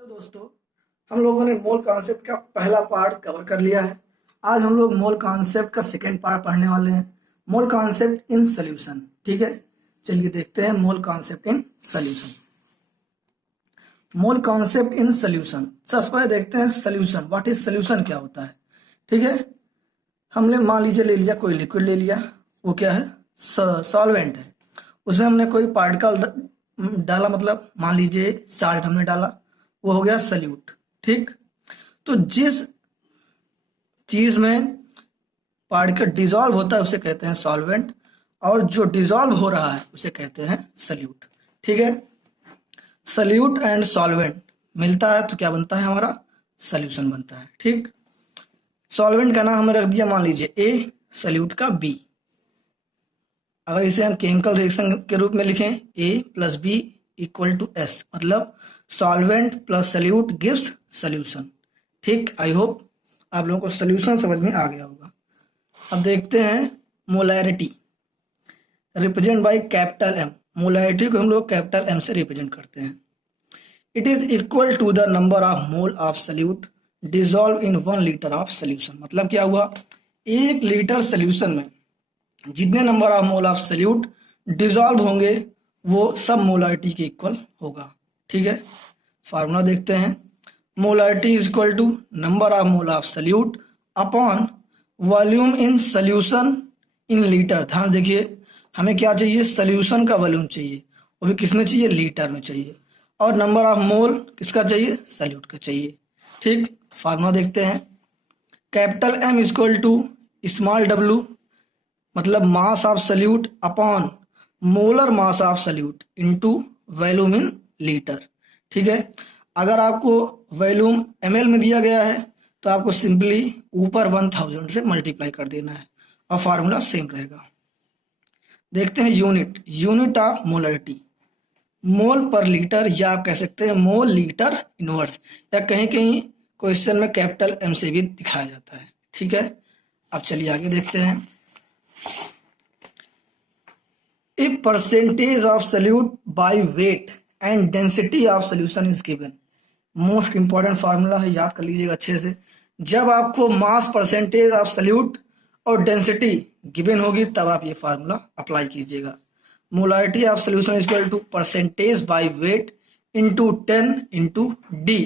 Hello दोस्तों, हम लोगों ने मोल कॉन्सेप्ट का पहला पार्ट कवर कर लिया है। आज हम लोग मोल कॉन्सेप्ट का सेकंड पार्ट पढ़ने वाले हैं, मोल कॉन्सेप्ट इन सॉल्यूशन। ठीक है, चलिए देखते हैं mole concept in solution. Mole concept in solution, सबसे पहले देखते हैं सॉल्यूशन। व्हाट इज सॉल्यूशन, क्या होता है। ठीक है, हमने मान लीजिए ले लिया, कोई लिक्विड ले लिया, वो क्या है, सॉल्वेंट है। उसमें हमने कोई पार्टिकल डाला, मतलब मान लीजिए साल्ट हमने डाला, वो हो गया सल्यूट। ठीक, तो जिस चीज में पार्टिकल डिसॉल्व होता है उसे कहते हैं सॉल्वेंट, और जो डिसॉल्व हो रहा है उसे कहते हैं सल्यूट। ठीक है, सल्यूट एंड सॉल्वेंट मिलता है तो क्या बनता है, हमारा सॉल्यूशन बनता है। ठीक, सॉल्वेंट का नाम हमने रख दिया, मान लीजिए ए, सल्यूट का बी। अगर इसे हम केमिकल रिएक्शन के रूप में लिखें, A plus B equal to S, मतलब solvent plus solute gives solution. ठीक, आई होप आप लोगों को सॉल्यूशन समझ में आ गया होगा। अब देखते हैं molarity, represent by capital M. Molarity को हम लोग कैपिटल एम से रिप्रेजेंट करते हैं। It is equal to the number of mole of solute dissolve in 1 litre of solution. मतलब क्या हुआ, 1 लीटर सॉल्यूशन में जितने number of mole of solute dissolve होंगे वो सब मोलैरिटी के इक्वल होगा। ठीक है, फार्मूला देखते हैं। Molarity is equal to number of mole of solute upon volume in solution in litre. ध्यान देखिए, हमें क्या चाहिए, सॉल्यूशन का वॉल्यूम चाहिए, वो भी किसमें चाहिए, लीटर में चाहिए, और नंबर ऑफ मोल किसका चाहिए, सल्यूट का चाहिए। ठीक, फार्मूला देखते हैं। Capital M is equal to small W, मतलब mass of solute upon molar mass of solute into volume in litre. ठीक है, अगर आपको वॉल्यूम ml में दिया गया है तो आपको सिंपली ऊपर 1000 से मल्टीप्लाई कर देना है और फार्मूला सेम रहेगा। देखते हैं यूनिट ऑफ मोलरिटी, मोल पर लीटर, या आप कह सकते हैं मोल लीटर इनवर्स, या कहीं कहीं क्वेश्चन में कैपिटल एम से भी दिखाया जाता है। ठीक है, अब चलिए आगे देखते हैं। If percentage of solute by weight and density of solution is given, most important formula है, याद कर लीजिएगा अच्छे से। जब आपको मास, परसेंटेज ऑफ सल्यूट और डेंसिटी गिवन होगी तब आप ये फार्मूला अप्लाई कीजिएगा। Molarity of solution is equal to percentage by weight into 10 into d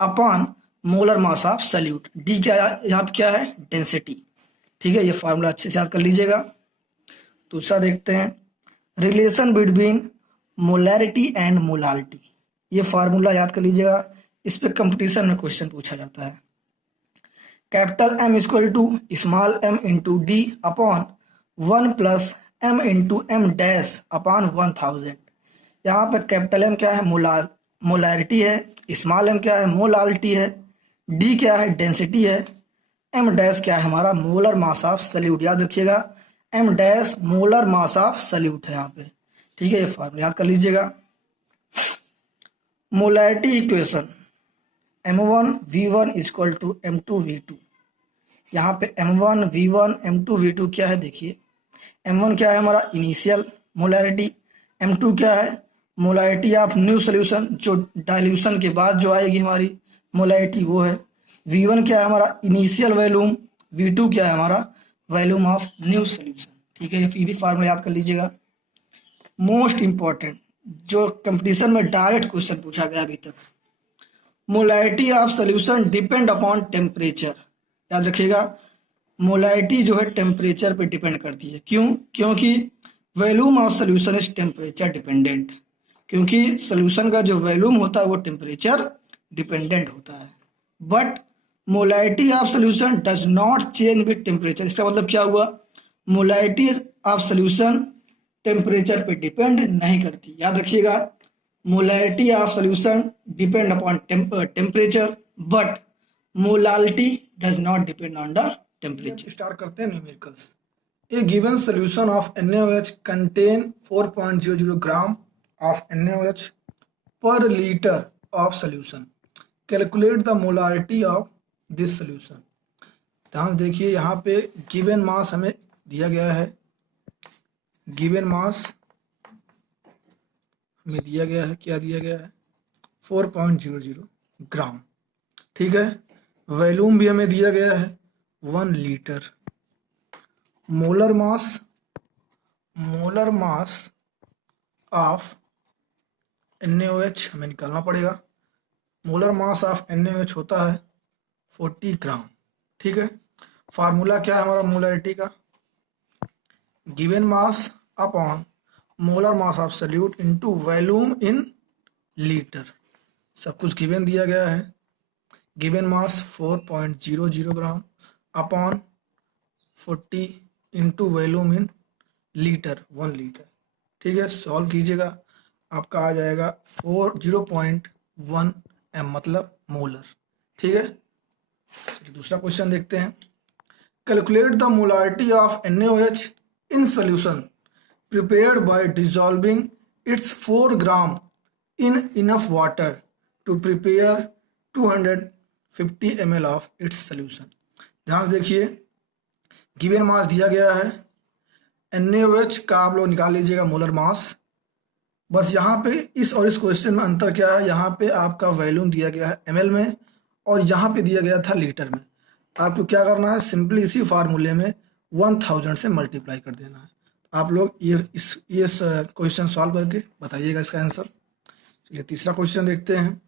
upon molar mass of solute. D क्या यहाँ पे क्या है, डेंसिटी। ठीक है, ये फार्मूला अच्छे से याद कर लीजिएगा। दूसरा देखते हैं, relation between molarity and molality. ये फार्मूला याद कर लीजिएगा, इस पे कंपटीशन में क्वेश्चन पूछा जाता है। Capital M equal to small m into d upon 1 plus m into M dash upon 1000। यहाँ पे कैपिटल एम क्या है, मोलैरिटी है, स्मॉल एम क्या है, मोलालिटी है, डी क्या है, डेंसिटी है, एम डैश क्या है, हमारा मोलर मास ऑफ सल्यूट। याद रखिएगा, M dash molar mass of solute है यहाँ पे। ठीक है, ये फार्मूला याद कर लीजिएगा। Molarity equation m1 v1 equal to m2 v2। यहाँ पे m1 v1 m2 v2 क्या है, देखिए m1 क्या है, हमारा इनिशियल मोलैरिटी, m2 क्या है, मोलैरिटी ऑफ न्यू सोल्यूशन, जो डाइल्यूशन के बाद जो आएगी हमारी मोलैरिटी वो है। v1 क्या है, हमारा इनिशियल वॉल्यूम, v2 क्या है, हमारा वॉल्यूम ऑफ न्यू सोल्यूशन। ठीक है, ये भी फार्मूला याद कर लीजिएगा। मोस्ट इंपॉर्टेंट, जो कंपटीशन में डायरेक्ट क्वेश्चन पूछा गया अभी तक, molarity of solution depend upon temperature. याद रखिएगा, मोलैरिटी जो है टेम्परेचर पे डिपेंड करती है। क्यों, क्योंकि volume of solution is temperature dependent, क्योंकि सॉल्यूशन का जो वॉल्यूम होता है वो टेम्परेचर डिपेंडेंट होता है। But molarity of solution does not change with temperature. इसका मतलब क्या हुआ, मोलैरिटी ऑफ सॉल्यूशन टेम्परेचर पे डिपेंड नहीं करती। याद रखिएगा, molarity of solution depend upon temperature but molality does not depend on the temperature. Start करते हैं numericals. A given solution of NaOH contain 4.00 gram of NaOH पर litre of solution. Calculate the molarity of this solution. ध्यान देखिए, यहाँ पे given mass हमें दिया गया है, गिवन मास हमें दिया गया है, क्या दिया गया है, 4.00। ग्राम। ठीक है, वॉल्यूम भी हमें दिया गया है 1 litre. Molar mass of NaOH हमें निकालना पड़ेगा। मोलर मास ऑफ NaOH होता है 40 ग्राम। ठीक है, फार्मूला क्या है हमारा मोलरिटी का? Given mass upon molar mass of solute into volume in litre. सब कुछ गिवन दिया गया है। Given mass 4.00 gram upon 40 into volume in litre, 1 litre. ठीक है, सॉल्व कीजिएगा, आपका आ जाएगा 0.1 m मतलब मोलर। ठीक है, चलिए दूसरा क्वेश्चन देखते हैं। Calculate the molarity of NaOH in solution prepared by dissolving its 4 gram in enough water to prepare 250 ml of its solution। ध्यान से देखिए, गिवन मास दिया गया है, NaOH का आप लोग निकाल लीजिएगा मोलर मास। बस यहाँ पे इस और इस क्वेश्चन में अंतर क्या है, यहाँ पे आपका वॉल्यूम दिया गया है ml में और यहाँ पे दिया गया था लीटर में। आपको क्या करना है, सिंपली इसी फार्मूले में 1000 से मल्टीप्लाई कर देना है। आप लोग ये क्वेश्चन सॉल्व करके बताइएगा इसका आंसर। चलिए तीसरा क्वेश्चन देखते हैं।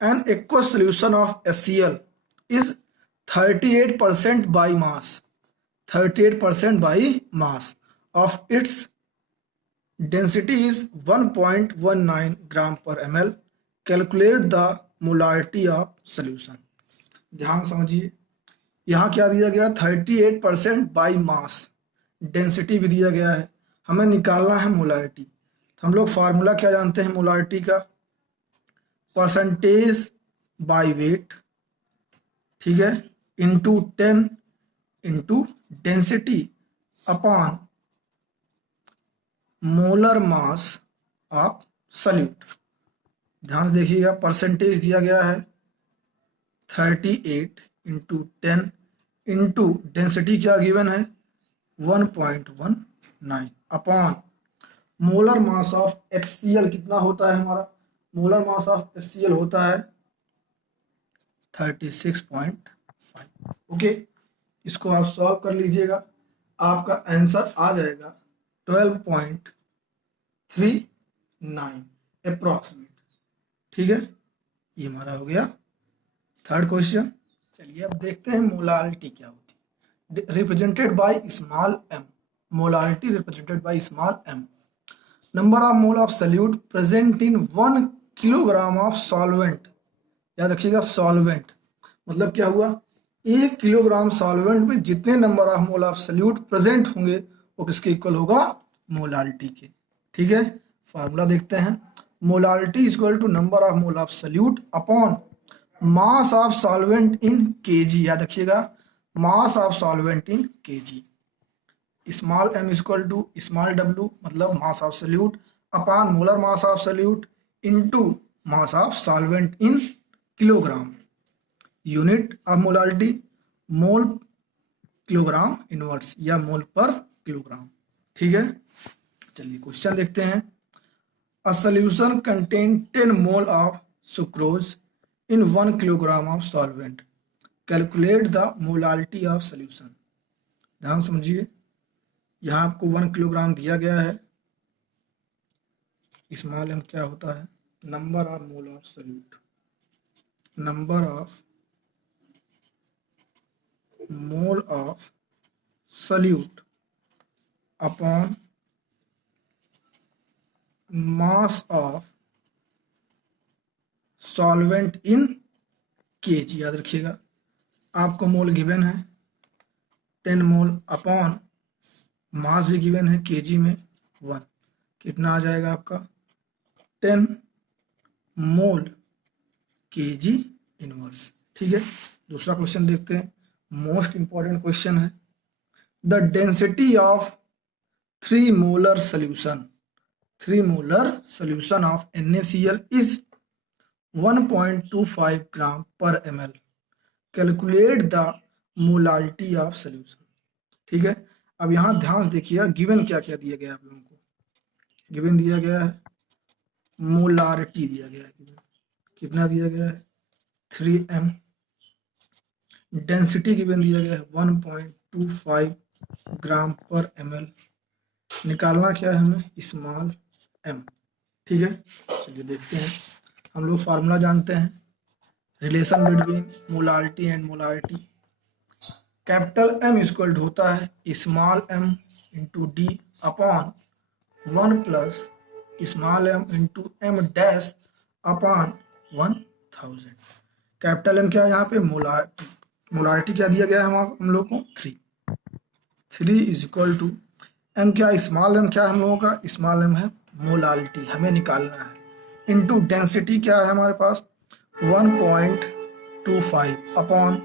An aqueous solution of HCl is 38% by mass, 38% by mass of its density is 1.19 ग्राम पर ml। Calculate the molarity of solution. ध्यान समझिए, यहाँ क्या दिया गया, 38% बाई मास, डेंसिटी भी दिया गया है, हमें निकालना है मोलारिटी। तो हम लोग फार्मूला क्या जानते हैं मोलारिटी का, परसेंटेज बाई वेट। ठीक है, into 10 into density upon molar mass of solute. ध्यान से देखिएगा, परसेंटेज दिया गया है 38 इंटू 10 इंटू डेंसिटी क्या गिवन है 1.19 upon molar mass of HCl कितना होता है हमारा, मोलर मास ऑफ HCl होता है 36.5। ओके, इसको आप सॉल्व कर लीजिएगा, आपका आंसर आ जाएगा 12.39 अप्रोक्सीमेट। ठीक है, ये हमारा हो गया थर्ड क्वेश्चन। चलिए अब देखते हैं मोलारिटी क्या होती है, represented by small m। Molarity represented by small m। Number of mole of solute present in 1 kilogram of solvent. याद रखिएगा, सॉल्वेंट मतलब क्या हुआ, 1 किलोग्राम सॉल्वेंट में जितने number of mole of solute present होंगे वो किसके इक्वल होगा, मोलारिटी के। ठीक है, फार्मूला देखते हैं। Molarity is equal to number of mole of solute upon mass of solvent in kg. याद रखिएगा, mass of solvent in kg. Small m is equal to small w मतलब mass of solute upon molar mass of solute into mass of solvent in kilogram. Unit of molarity mole kilogram inverse या mole पर kilogram. ठीक है, चलिए question देखते हैं। A solution contain 10 mole of sucrose in 1 kilogram of solvent. Calculate the molarity of solution. ध्यान समझिए, यहाँ आपको 1 किलोग्राम दिया गया है, स्मॉल m क्या होता है, number of mole of solute, number of mole of solute upon mass of solvent in kg. याद रखिएगा, आपको मोल गिवन है 10 मोल अपॉन मास भी गिवन है केजी में 1, कितना आ जाएगा आपका 10 मोल केजी इनवर्स। ठीक है, दूसरा क्वेश्चन देखते हैं, मोस्ट इंपॉर्टेंट क्वेश्चन है। The density of 3 molar solution, 3 molar solution of NaCl is 1.25 ग्राम पर ml। Calculate the molarity of solution. ठीक है, अब यहाँ ध्यान से देखिए, गिवन क्या क्या दिया गया आप लोगों को, गिवन दिया गया है मोलारिटी दिया गया है, कितना दिया गया है 3m। डेंसिटी गिवन दिया गया है 1.25 ग्राम पर ml। निकालना क्या है हमें, स्मॉल m। ठीक है, चलिए देखते हैं। हम लोग फार्मूला जानते हैं, relation between molarity and molarity. Capital M equal होता है small m into d upon 1 plus small m into m dash upon 1000। Capital M क्या है यहाँ पे, मोलारिटी। मोलारिटी क्या दिया गया है हम लोग को, 3 इज इक्वल टू m क्या, स्मॉल m क्या है हम लोगों का, स्मॉल m है मोलारिटी, हमें निकालना है, इंटू डेंसिटी क्या है हमारे पास 1.25 अपॉन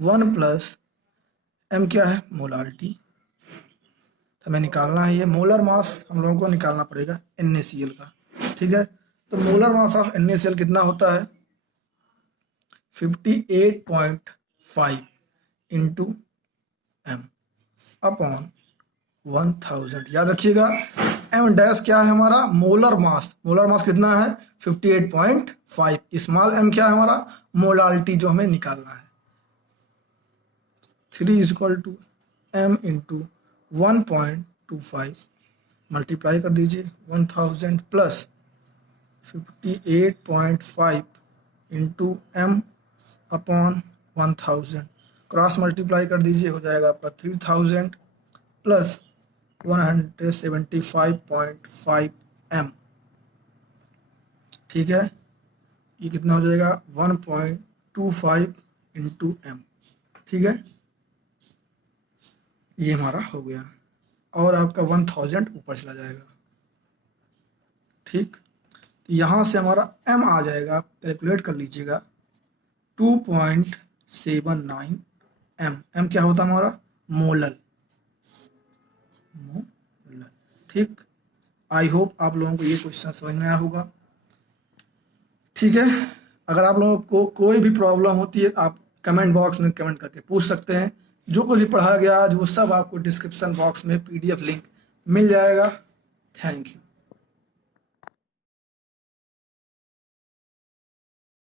1 प्लस m क्या है, मोलारिटी। हमें निकालना है ये मोलर मास, हम लोगों को निकालना पड़ेगा NaCl का। ठीक है, तो मोलर मास ऑफ NaCl कितना होता है, 58.5 इंटू m अपॉन 1000। याद रखिएगा m डैश क्या है हमारा, मोलर मास। मोलर मास कितना है, 58.5। स्मॉल m क्या है हमारा, मोलारिटी जो हमें निकालना है। 3 is equal to m into 1.25 multiply कर दीजिए 1000 plus 58.5 into m upon 1000, cross multiply कर दीजिए, हो जाएगा आपका 3000 प्लस 175.5 m। ठीक है, ये कितना हो जाएगा 1.25 इंटू m। ठीक है, ये हमारा हो गया, और आपका 1000 ऊपर चला जाएगा। ठीक, तो यहाँ से हमारा m आ जाएगा, आप कैलकुलेट कर लीजिएगा 2.79 m। m क्या होता है हमारा, मोलर। ठीक, आई होप आप लोगों को ये क्वेश्चन समझ में आया होगा। ठीक है, अगर आप लोगों को कोई भी प्रॉब्लम होती है आप कमेंट बॉक्स में कमेंट करके पूछ सकते हैं। जो कुछ भी पढ़ाया गया आज वो सब आपको डिस्क्रिप्शन बॉक्स में PDF लिंक मिल जाएगा। Thank you.